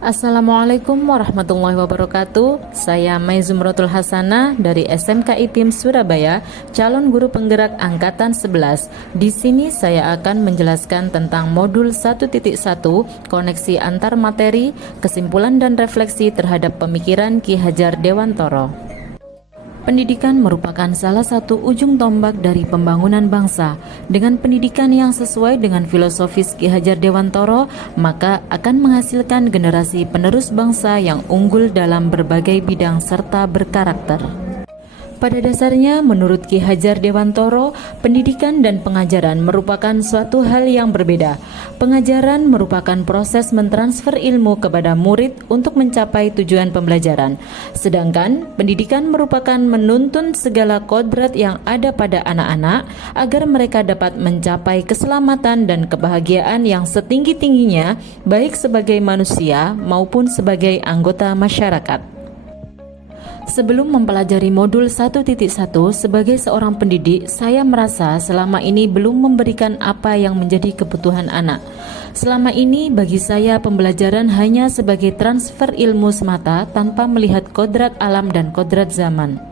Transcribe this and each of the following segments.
Assalamualaikum warahmatullahi wabarakatuh. Saya Mai Zumratul Hasanah dari SMK IPIM Surabaya, calon guru penggerak angkatan 11. Di sini saya akan menjelaskan tentang modul 1.1, koneksi antar materi, kesimpulan dan refleksi terhadap pemikiran Ki Hajar Dewantara. Pendidikan merupakan salah satu ujung tombak dari pembangunan bangsa. Dengan pendidikan yang sesuai dengan filosofis Ki Hajar Dewantara, maka akan menghasilkan generasi penerus bangsa yang unggul dalam berbagai bidang serta berkarakter. Pada dasarnya, menurut Ki Hajar Dewantara, pendidikan dan pengajaran merupakan suatu hal yang berbeda. Pengajaran merupakan proses mentransfer ilmu kepada murid untuk mencapai tujuan pembelajaran. Sedangkan pendidikan merupakan menuntun segala kodrat yang ada pada anak-anak agar mereka dapat mencapai keselamatan dan kebahagiaan yang setinggi-tingginya, baik sebagai manusia maupun sebagai anggota masyarakat. Sebelum mempelajari modul 1.1 sebagai seorang pendidik, saya merasa selama ini belum memberikan apa yang menjadi kebutuhan anak. Selama ini bagi saya pembelajaran hanya sebagai transfer ilmu semata tanpa melihat kodrat alam dan kodrat zaman.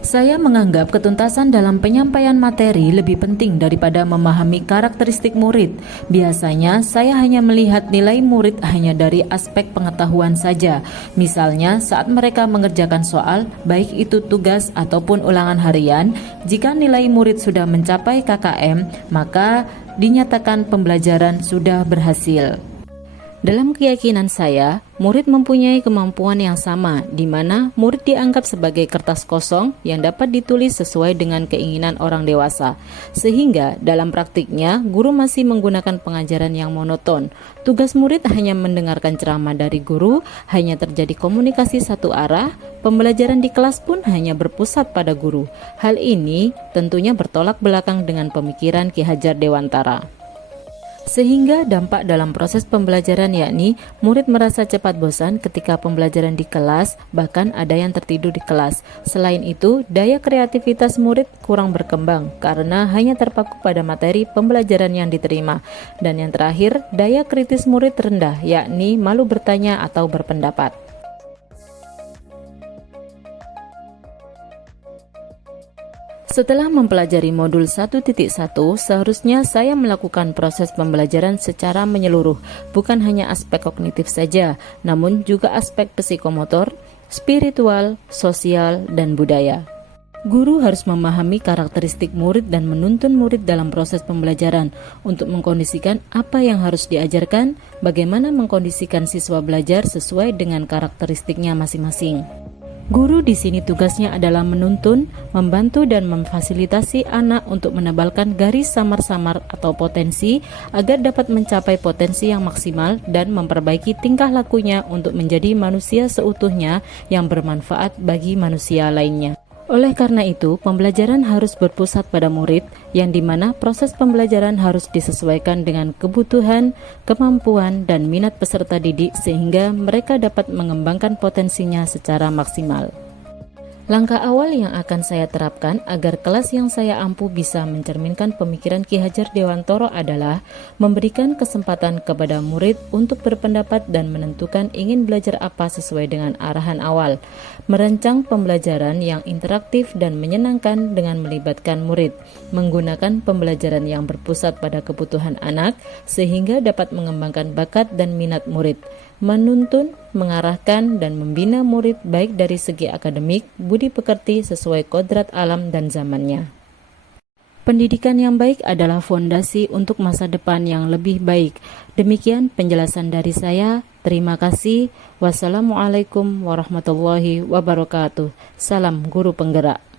Saya menganggap ketuntasan dalam penyampaian materi lebih penting daripada memahami karakteristik murid. Biasanya saya hanya melihat nilai murid hanya dari aspek pengetahuan saja. Misalnya saat mereka mengerjakan soal, baik itu tugas ataupun ulangan harian, jika nilai murid sudah mencapai KKM, maka dinyatakan pembelajaran sudah berhasil. Dalam keyakinan saya, murid mempunyai kemampuan yang sama, di mana murid dianggap sebagai kertas kosong yang dapat ditulis sesuai dengan keinginan orang dewasa. Sehingga dalam praktiknya, guru masih menggunakan pengajaran yang monoton. Tugas murid hanya mendengarkan ceramah dari guru, hanya terjadi komunikasi satu arah, pembelajaran di kelas pun hanya berpusat pada guru. Hal ini tentunya bertolak belakang dengan pemikiran Ki Hajar Dewantara. Sehingga dampak dalam proses pembelajaran yakni murid merasa cepat bosan ketika pembelajaran di kelas, bahkan ada yang tertidur di kelas. Selain itu, daya kreativitas murid kurang berkembang karena hanya terpaku pada materi pembelajaran yang diterima. Dan yang terakhir, daya kritis murid rendah, yakni malu bertanya atau berpendapat. Setelah mempelajari modul 1.1, seharusnya saya melakukan proses pembelajaran secara menyeluruh, bukan hanya aspek kognitif saja, namun juga aspek psikomotor, spiritual, sosial, dan budaya. Guru harus memahami karakteristik murid dan menuntun murid dalam proses pembelajaran untuk mengkondisikan apa yang harus diajarkan, bagaimana mengkondisikan siswa belajar sesuai dengan karakteristiknya masing-masing. Guru di sini tugasnya adalah menuntun, membantu dan memfasilitasi anak untuk menebalkan garis samar-samar atau potensi agar dapat mencapai potensi yang maksimal dan memperbaiki tingkah lakunya untuk menjadi manusia seutuhnya yang bermanfaat bagi manusia lainnya. Oleh karena itu, pembelajaran harus berpusat pada murid, yang dimana proses pembelajaran harus disesuaikan dengan kebutuhan, kemampuan, dan minat peserta didik sehingga mereka dapat mengembangkan potensinya secara maksimal. Langkah awal yang akan saya terapkan agar kelas yang saya ampu bisa mencerminkan pemikiran Ki Hajar Dewantara adalah memberikan kesempatan kepada murid untuk berpendapat dan menentukan ingin belajar apa sesuai dengan arahan awal, merancang pembelajaran yang interaktif dan menyenangkan dengan melibatkan murid, menggunakan pembelajaran yang berpusat pada kebutuhan anak sehingga dapat mengembangkan bakat dan minat murid, menuntun, mengarahkan, dan membina murid baik dari segi akademik, budi pekerti sesuai kodrat alam dan zamannya. Pendidikan yang baik adalah fondasi untuk masa depan yang lebih baik. Demikian penjelasan dari saya. Terima kasih. Wassalamualaikum warahmatullahi wabarakatuh. Salam guru penggerak.